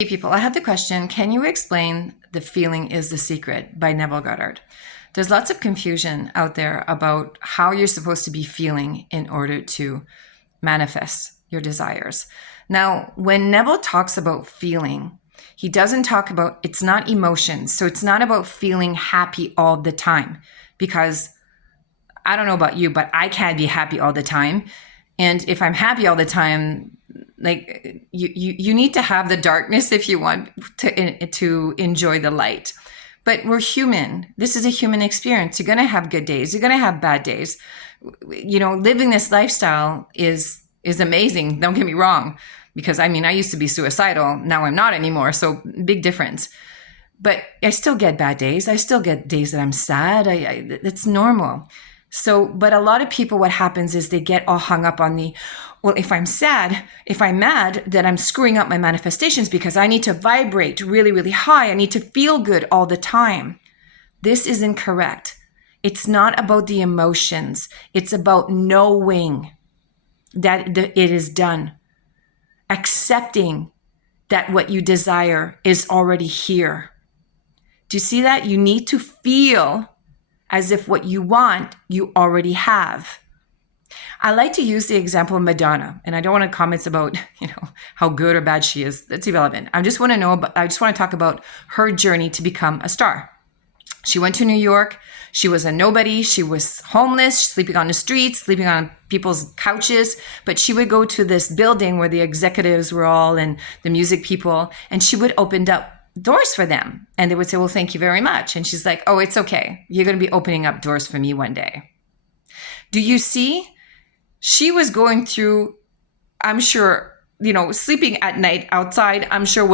Hey people, I have the question, can you explain The Feeling is the Secret by Neville Goddard? There's lots of confusion out there about how you're supposed to be feeling in order to manifest your desires. Now, when Neville talks about feeling, he doesn't talk about, it's not emotions. So it's not about feeling happy all the time, because I don't know about you, but I can't be happy all the time. And if I'm happy all the time, like you need to have the darkness if you want to enjoy the light. But we're human. This is a human experience. You're going to have good days. You're going to have bad days. You know, living this lifestyle is amazing. Don't get me wrong, because I used to be suicidal. Now I'm not anymore. So big difference. But I still get bad days. I still get days that I'm sad. It's normal. So, but a lot of people, what happens is they get all hung up on well, if I'm sad, if I'm mad, then I'm screwing up my manifestations because I need to vibrate really, really high. I need to feel good all the time. This is incorrect. It's not about the emotions. It's about knowing that it is done. Accepting that what you desire is already here. Do you see that? You need to feel as if what you want, you already have. I like to use the example of Madonna, and I don't want to comment about, how good or bad she is. That's irrelevant. I just want to talk about her journey to become a star. She went to New York. She was a nobody. She was homeless, sleeping on the streets, sleeping on people's couches. But she would go to this building where the executives were all and the music people, and she would open up doors for them. And they would say, well, thank you very much. And she's like, oh, it's okay. You're going to be opening up doors for me one day. Do you see? She was going through, I'm sure, sleeping at night outside, I'm sure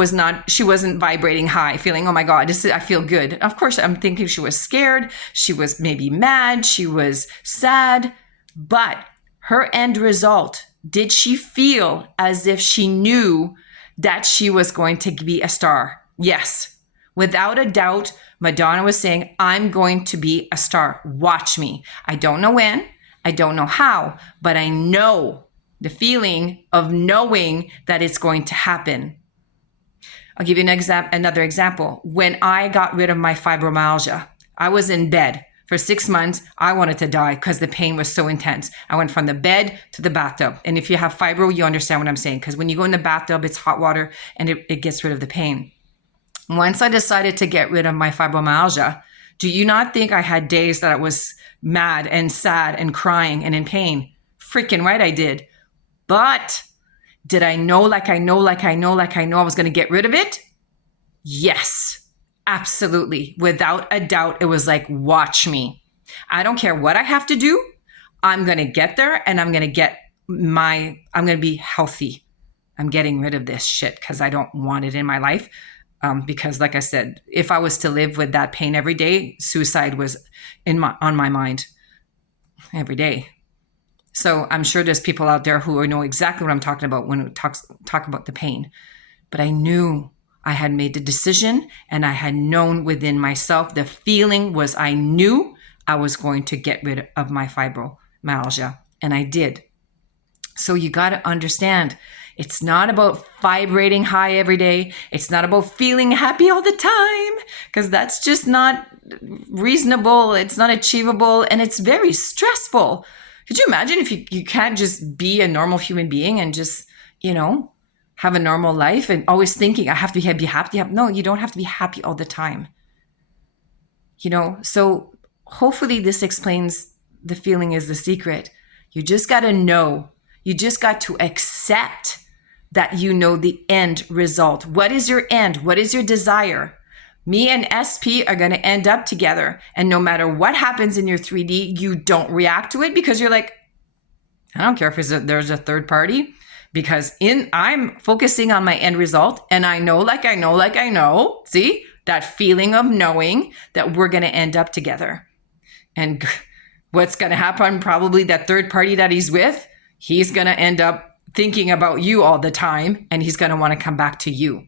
she wasn't vibrating high, feeling, oh my God, I feel good. Of course, I'm thinking she was scared. She was maybe mad. She was sad. But her end result, did she feel as if she knew that she was going to be a star? Yes, without a doubt, Madonna was saying, I'm going to be a star. Watch me. I don't know when, I don't know how, but I know the feeling of knowing that it's going to happen. I'll give you another example. When I got rid of my fibromyalgia, I was in bed for 6 months. I wanted to die because the pain was so intense. I went from the bed to the bathtub. And if you have fibro, you understand what I'm saying, because when you go in the bathtub, it's hot water and it gets rid of the pain. Once I decided to get rid of my fibromyalgia, do you not think I had days that I was mad and sad and crying and in pain? Freaking right I did. But did I know like I know I was going to get rid of it? Yes, absolutely. Without a doubt, it was like, watch me. I don't care what I have to do. I'm going to get there and I'm going to be healthy. I'm getting rid of this shit because I don't want it in my life. Because like I said, if I was to live with that pain every day, suicide was on my mind every day. So I'm sure there's people out there who know exactly what I'm talking about when we talk about the pain. But I knew I had made the decision, and I had known within myself, the feeling was I knew I was going to get rid of my fibromyalgia, and I did. So you got to understand, it's not about vibrating high every day. It's not about feeling happy all the time, because that's just not reasonable. It's not achievable, and it's very stressful. Could you imagine if you can't just be a normal human being and just, have a normal life and always thinking, I have to be happy. No, you don't have to be happy all the time. So hopefully this explains The Feeling is the Secret. You just got to know. You just got to accept that you know the end result. What is your end? What is your desire? Me and SP are going to end up together. And no matter what happens in your 3D, you don't react to it because you're like, I don't care if there's a third party, because I'm focusing on my end result. And I know, see, that feeling of knowing that we're going to end up together. And what's going to happen? Probably that third party that he's with, he's going to end up thinking about you all the time, and he's going to want to come back to you.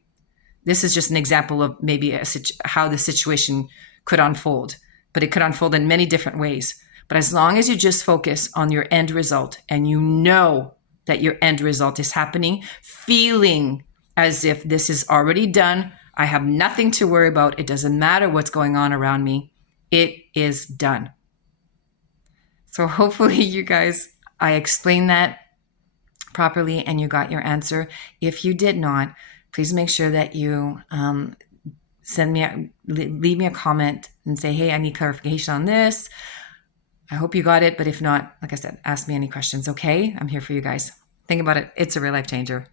This is just an example of maybe how the situation could unfold, but it could unfold in many different ways. But as long as you just focus on your end result and you know that your end result is happening, feeling as if this is already done. I have nothing to worry about. It doesn't matter what's going on around me. It is done. So hopefully you guys, I explained that properly and you got your answer. If you did not, please make sure that you leave me a comment and say, hey, I need clarification on this. I hope you got it. But if not, like I said, ask me any questions. Okay. I'm here for you guys. Think about it. It's a real life changer.